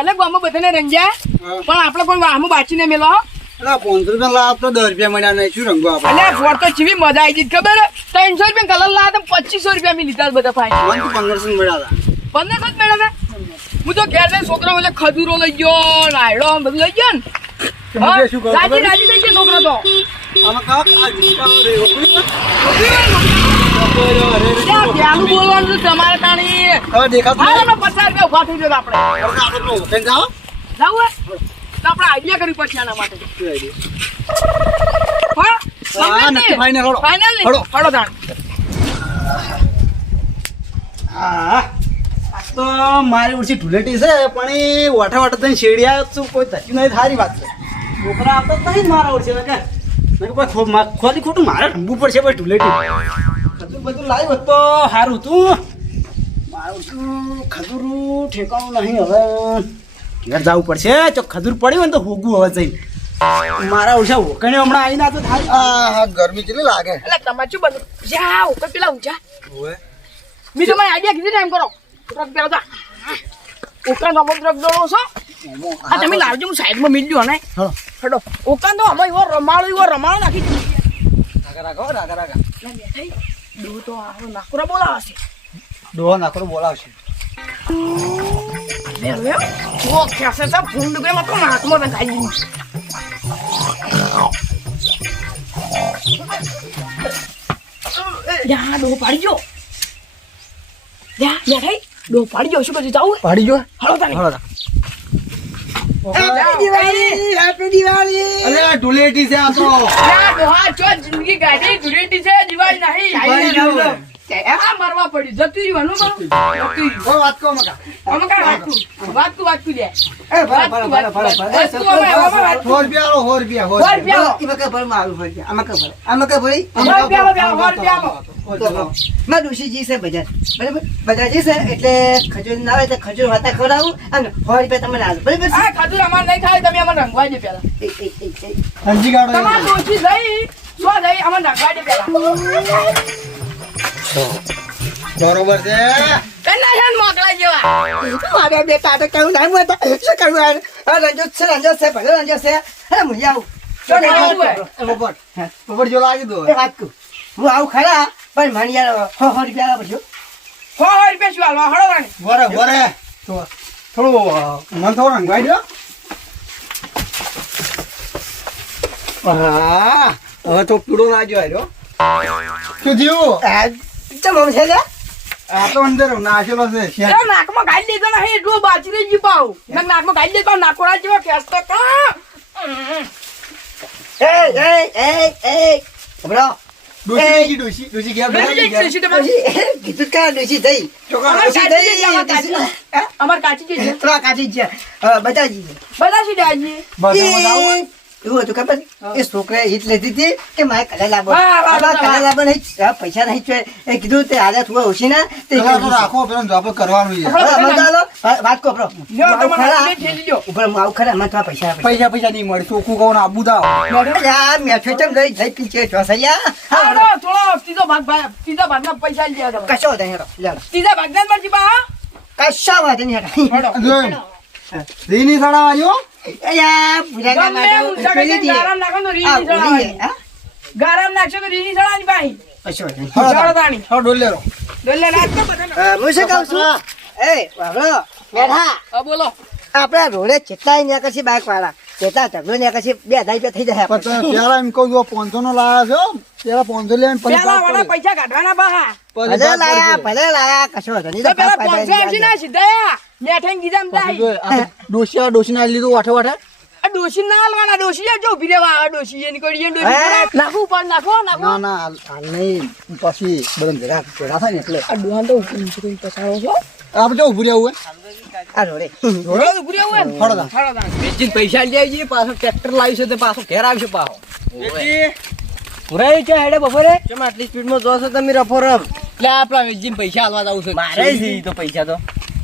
ભલે ગામમાં બધાને રંગ્યા પણ આપણે કોઈ વાહમાં બાચીને મેલો. એટલે 500 રૂપિયા લાવ તો 10 રૂપિયા મળ્યા નહીં શું રંગો આપણે. અલ્યા ફોર તો ચીવી મજા આવી ગઈ ખબર 300 રૂપિયા કલર લાવ્યા તો 2500 રૂપિયા મેં લીધા બધા ફાઈન. 1500 મળ્યા હતા. 1500 જ મળ્યા હતા. હું તો ઘેર જઈને છોકરો એટલે ખજૂરો લઈ ગયો નાયડો બધું લઈ ગયો ને. શું કહું રાજી રાજી થઈ ગયો છોકરો તો. આમાં કાક આ જીતા રે ક્યાં બોલવાનું છે તમારે તાણી. હવે દેખાતું હા નહીં. આપણે 50 રૂપિયા ઉભા થઈ ગયો આપણે. આપણે તો હોટેલ જાઓ. જાવું હે? તો આપણે આઈડિયા કરવી પડશે આના માટે. હા હા, નક્કી final હળો. ફાઇનલ હળો. હળો તાણ. હા આ તો મારી ઉડસી ઢુલેટી છે પણ એ વાટા વાટા થઈને શેડિયા શું કોઈ થતી નહીં. સારી વાત છે. છોકરા આવતા જ નહીં મારા ઉડસી ને કે ખોટી ખોટું મારે ઢંબવું પડશે ભાઈ ઢુલેટી. ખજૂર બધું લાવ્યું હોત તો સારું હતું. મારું ઉડસું ખજૂરું ઠેકાણું નહીં. હવે ઘેર જવું પડશે. જો ખજૂર પડ્યું ને તો હોગું હવે જઈને મારા ઉડસા હોકણે હમણાં આવી ના તો થાય. હા ગરમી કેટલી લાગે. એટલે તમારે શું બધું જા ઉપર પેલા ઊંચા મેં તમારી આઈડિયા કીધી ને એમ કરો ઉપરાંત પેલા તો ઉપરાંત અમુક દ્રક દોડો છો આ તમે લાવજો હું સાઈડમાં મિલજો ને હડો ઉપરાંત તો અમે એવો રમાળો નાખી રાગા દો તો આવો નાકુરા બોલાવશે ડોહો નાખરો બોલાવશે. લે લે ઓ કેસે સા ફૂંડ કે મત હાથમાં રંગાઈ દીધું યા ડો પાડી જો યા થઈ ડો પાડી જો શું બધું જાવ પાડી જો હળો તાને હળો હેપી દિવાળી. અરે ઢુલેટી છે આ તો. યા ડોહા ચો જિંદગી ગાડી ધુરેટી છે દિવાળી નહીં દિવાળી આઈ આ મરવા પડ્યું જતું રહ્યું વાત કહો મકા. અમે કા વાત તું લે એ ભલે મારા ડોશીજી છે બજાર બરાબર બજારજી છે એટલે ખજૂર ના આવે તો ખજૂર વાતા ખવડાવું અને 100 રૂપિયા તમને આલો બરાબર છે? આ ખાધું અમાર નહીં થાય તમે અમને રંગવા દે પેલા હંજી ગાડો તમાર દોશી જઈ સો જઈ અમને રંગવા દે પેલા બરોબર છે. કન્ના છે મોકલા જેવા મારે બેટા તો કહું ના મત શું કરું આ રંજો છે ભલે રંજો છે અરે હું આવું પોપટ જો લાગી દો. એ વાત કહું હું આવું ખરા પણ મને યાર 100 રૂપિયા આપજો 100 રૂપિયા શું હાલવા હળો રાણી વરે તો થોડું મન થોડું રંગવાઈ દો. હા હવે તો પીળો લાગ્યો આવ્યો. શું થયું? ચમ છે લે આ તો અંદર નાખેલો છે. એ નાકમાં ગાડી દીધો નહીં એટલું બાચી રહી ગયું પાવ નાકમાં ગાડી દીધો નાકોડા જેવો કેસ તો એ બરો ડોસી ગયા. કીધું કા ડોશી થઈ અમાર કાચી છે થોડા કાચી છે બતાજી બધા છે દાજી એવું હતું ખબર એ છોકરાએ હિટ લીધી હતી કે મારે કલર લાવો કલર લાવવા નહીં પૈસા નહીં એ કીધું તે હાલે થોડા ઓછી ના તે રાખો પેલા જોબ કરવાનું છે. વાત કો બ્રો ઉપર હું આવું ખરા મને થોડા પૈસા આપે પૈસા નહીં મળે ચોખ્ખું કહું ને આબુ દાવ. મેઠો ચમ ગઈ જઈ પીછે ચોસૈયા થોડો સીધો ભાગના પૈસા લીધા તમે કશો નહીં હેરો સીધા ભાગના મરજી બા કશા વાત નહીં હેરો રીની સાડા વાળ્યો. ગમે એવું જગ્યાએ ગારામ નાખો તો રીની સળાવાની ગારામ નાખશો તો રીની સળાવાની ભાઈ જળદાણી ડોલેરો દોલે નાખ તો બધા હું શું કહું છું એ વાવડો બેઠા હા બોલો આપડા રોડે ચેટલાય ને કશી બાઈક વાળા ચેતા ઢગલો ને કશી 2000 રૂપિયા થઈ જાય પેલા એમ કહું 500 નો લાયા છો પેલા 500 લઈને પેલા વાળા પૈસા કાઢવાના બા ભલે લાયા કશો વાંધો નહીં તો પેલા 580 ના સીધા બેઠાઈને કીધા એમ થાય ડોસી ના લીધું વાઠે આ ડોશી ના હાલવાના ડોશી જો ઉભી રહેવા આ ડોશી એની કોઈ ડોશી નાખું ઉપર નાખો ના હાલ નહીં પછી બધું ભેગા થાય ને એટલે આ ડોહાન તો ઉપર નીચે કોઈ પસાડો છો આપ જો ઉભું રહેવું આ રોડે ઉભી રહેવું બેચીને પૈસા લઈ આવી પાછો ટ્રેક્ટર લાવી છે તો પાછો ઘેર આવશે પાછો પુરાઈ કે હેડે બપોરે કેમ આટલી સ્પીડમાં જો છો તમે રફો રફ એટલે આપણા વેચીને પૈસા હાલવા જાવ છે મારે જ તો પૈસા તો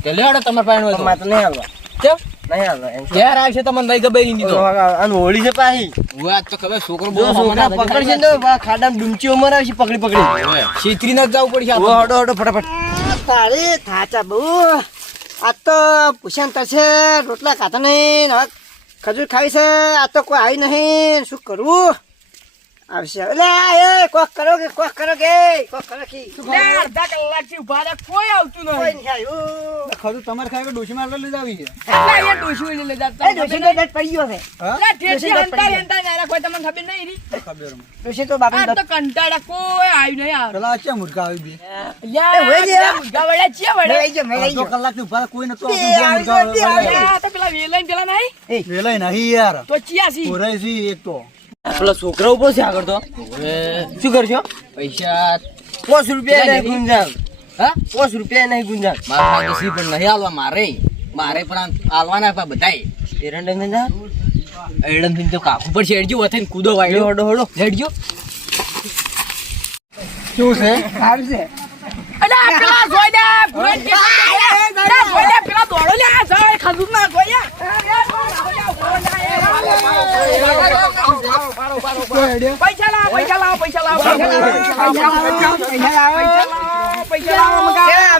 કે લેડો તમારે પાસે હોય મારે તો નહીં હાલવા કેમ નહીં હાલવા ઘેર આવશે તમને નહીં ખબર નહીં દીધો અને હોળી છે પાહી વાત તો ખબર છોકરો બહુ છોકરા પકડશે તો ખાડામાં ડૂમચી ઉમર આવશે પકડી છેતરી ના જવું પડશે હડો ફટાફટ તારે થાચા બહુ આ તો પૂછ્યા તરશે રોટલા ખાતા નહીં હવે ખજૂર ખાવી છે આ તો કોઈ આવી નહીં શું કરવું આવશે એટલે એ કોક કરો કે કોક કરો કે લે, અડધા કલાકથી ઊભા રહ્યા, કોઈ આવતું કોઈ નહીં. નહીં આવ્યું ખરું તમારે ખાય કે ડોશી મારે લઈ જાવી છે લે, અહીંયા ડોશીઓને લઈ જતા. એ ડોશીનો દંડ પડી ગયો છે હા લે, ઠેઠી હંતાય હંતાય નાયરા, કોઈ તમને ખબર નહીં રી? ખબર મને. ડોશી તો બાપા આ તો કંટાળા, કોઈ આવ્યું નહીં આ. પેલા ચા મુર્ગા આવી બે લ્યા, હોય ને? આ મુર્ગા વળ્યા છીએ વળે? અડધો કલાકથી ઉભા રહ્યા, કોઈ નતો બે આવતું, બે આવી મુર્ગા ગયો, બે વળ્યા. આ તો પેલા વેલાઈને પેલા નહીં? વેલાય નહીં યાર તો ચિયા સી? પોરાય છે એક તો પેલા છોકરા ઉભો છે આગળ તો શું કરશો પૈસા 5 રૂપિયા નહીં ગુંજાન હા 5 રૂપિયા નહીં ગુંજાન મારા પાસે સી પણ નહીં આલવા મારે પણ આલવાના પા બધાય એરંડમ ને જા એરંડમ તો કાકુ પર છેડજો વથે કૂદો વાળ્યો હડો હડો છેડજો શું છે સારું છે અલા, પેલા જોઈડા, ભુવન કે પેલા જોઈડા, પેલા દોડો લે, આ સાહેબ ખજૂર ના જોયા. પૈસા લાવો, પૈસા લાવો, પૈસા લાવો, પૈસા લાવો, પૈસા લાવો, મગા. આ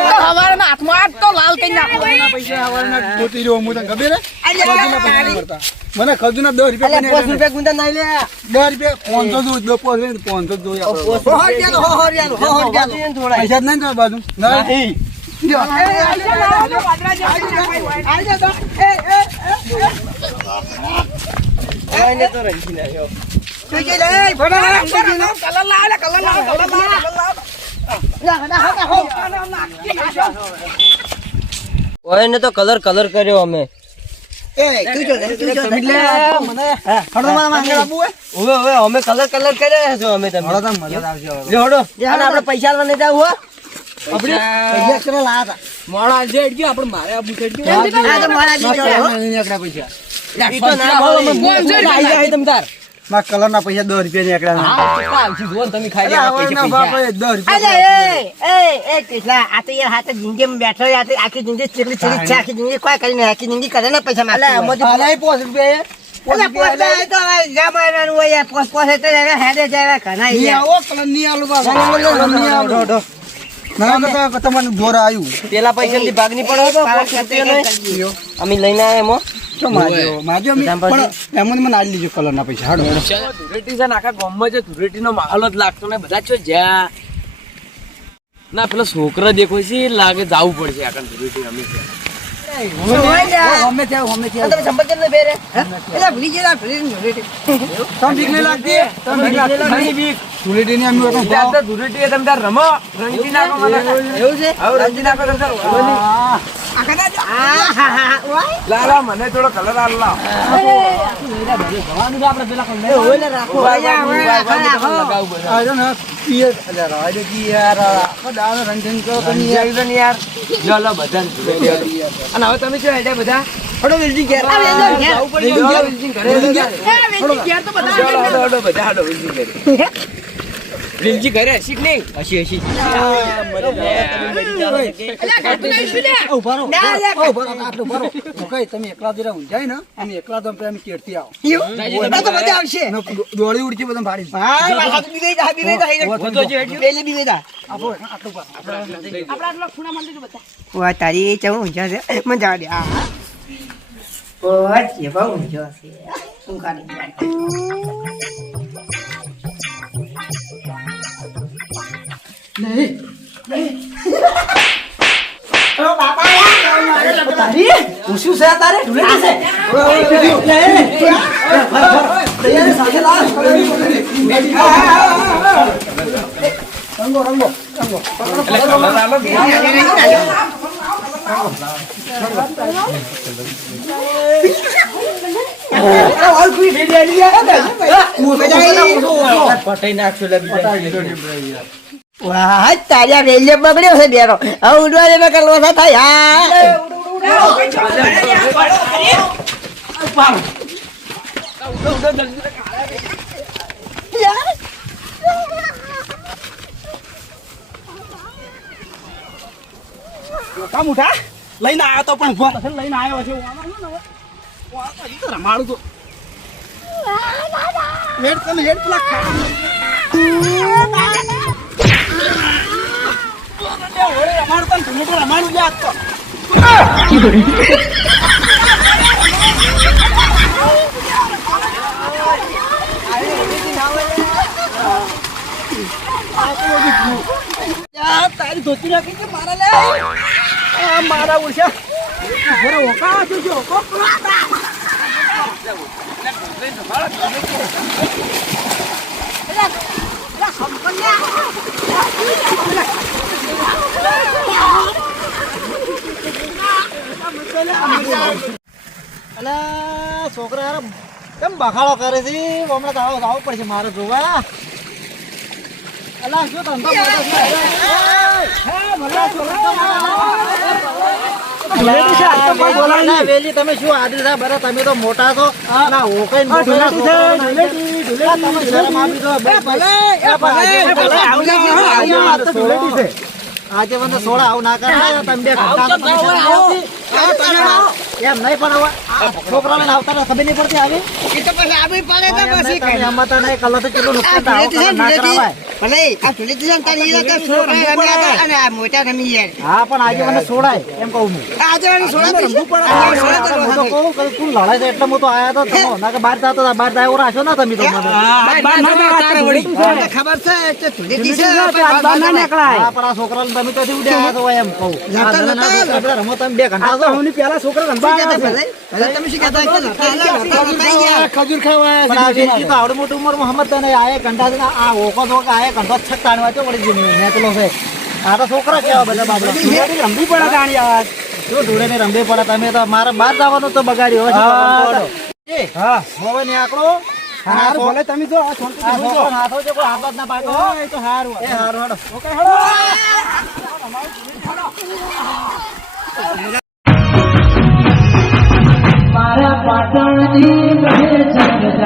તો હવારના હાથમાં આજ તો લાલ કઈ નાખવાના પૈસા. ગોતી રહ્યો હું તને ખબર હે મને ખજૂરના 10 રૂપિયા અલ્યા 5 રૂપિયા ગુંદા નહીં લે 10 રૂપિયા 500 જોઈએ 500 જોઈએ પૈસા જ નહીં તમારી બાજુ નહીં પૈસા લાવો, તો વાદરા જેવા કલર લાવો લે, કલર લાવો, કલર લાવો. ઓયને તો કલર કર્યો અમે હવે અમે કલર કર્યા છો અમે તમે હડો અને આપણે પૈસા આલવા નહીં જાવ હો મોડા જેડજો આપણે મારે આ બુટેડજો પૈસા ઈ તો ના ભાવ અમે આઈ જાય તમ તાર મારા કલર ના પૈસા 10 રૂપિયા નીકળ્યા હા કેટલા આવશે જુઓ ને તમે ખાઈ લેવા પૈસા પૈસા આ તો યાર હાથે જિંદગીમાં બેઠો યાર આખી જિંદગી ચીલી ચીલી છે આખી જિંદગી કોઈ કરીને આખી જિંદગી કરે ને પૈસા માંગે 5 રૂપિયા તમને જોર આવ્યું પેલા પૈસા થી ભાગ ની પડે અમે લઈને આવ્યા માજો મને આલી લીજો કલર ના પૈસા હાડો ધુરેટી છે આખા ગામમાં છે ધુરેટી નો માહોલ જ લાગતો ને બધા છો જ્યાં ના પેલા છોકરા દેખો છે લાગે જવું પડશે આખા ધુરેટી અમે ધુરેટી તમે તાર રમો રંગી નાખો રંગી નાખો લાલા મને થોડો કલર આલો અને હવે તમે શું હેડે બધા વિલજી ઘરે હશી કે નહીં હશી હશી તમે એકલા જરા ઊંઝાય ને અમે એકલા તો અમે કેરતી આવો દોડી ઉડતી બધા ભાડી તારી ચવું ઊંઝા છે મજા આવે ઊંઝો છે શું શું છે તારે પટાઈ નાખશો બીજા વાહ તારી રેલવે બગડ્યો છે બેરો હવે ઉડવા દે કરવા થાય મોટા મોટા લઈને આવ્યો તો પણ ઉભો લઈને આવ્યો છે રમાડું તો હેડ તને હેડ પેલા રમાડતા ધૂળેટી રમાડું લે આજ તો. તારી ધોતી નાખી કે મારા લે મારા ઉડશે ઓકા જોજો અલા છોકરા યાર કેમ બખાડો કરે છે હમણાં તો આવું પડશે મારે જોવા અલા શું ધંધો વેલી તમે શું આદરી છે બરા તમે તો મોટા છો ના ઓકઈ તમે શરમ આપી દો આજે મને સોડા આવું ના કરે તમે બે એમ નહીં પણ હવે છોકરાને આવતા ખબર નહીં પડતી આવી કલર તો કેટલું નુકસાન થાય હા પણ આજે મને સોડાય એમ કહું હું તો કહું કે તું લડાય છે એટલે હું તો આયા તો તમે ના કે બહાર જતો બહાર જાય રાખ્યો ના તમે તો મને ખબર છે પણ આ છોકરાને તમે ક્યાંથી ઉડ્યા તો એમ કહું રમો તમે 2 ઘંટા તો હું પેલા છોકરા ખજૂર ખાવા આવડે મોટી ઉંમર મોહમ્મદ તને આયે ઘંટા આ ઓકો તો આયે ઘંટો છક તાણવા તો વળી જમી મેચલો છે આ તો છોકરા કેવા બધા બાબડા રમવી પડે તાણી યાર જો ધૂળે ને રમવી પડે તમે તો મારે બહાર જવાનું તો બગાડ્યો હવે હા હવે ને આકડો હાર ભલે તમે જો આ છોકરો હાથો જો કોઈ હાથ ના પાડો એ તો હારું એ હારું હાડો ઓકે હાડો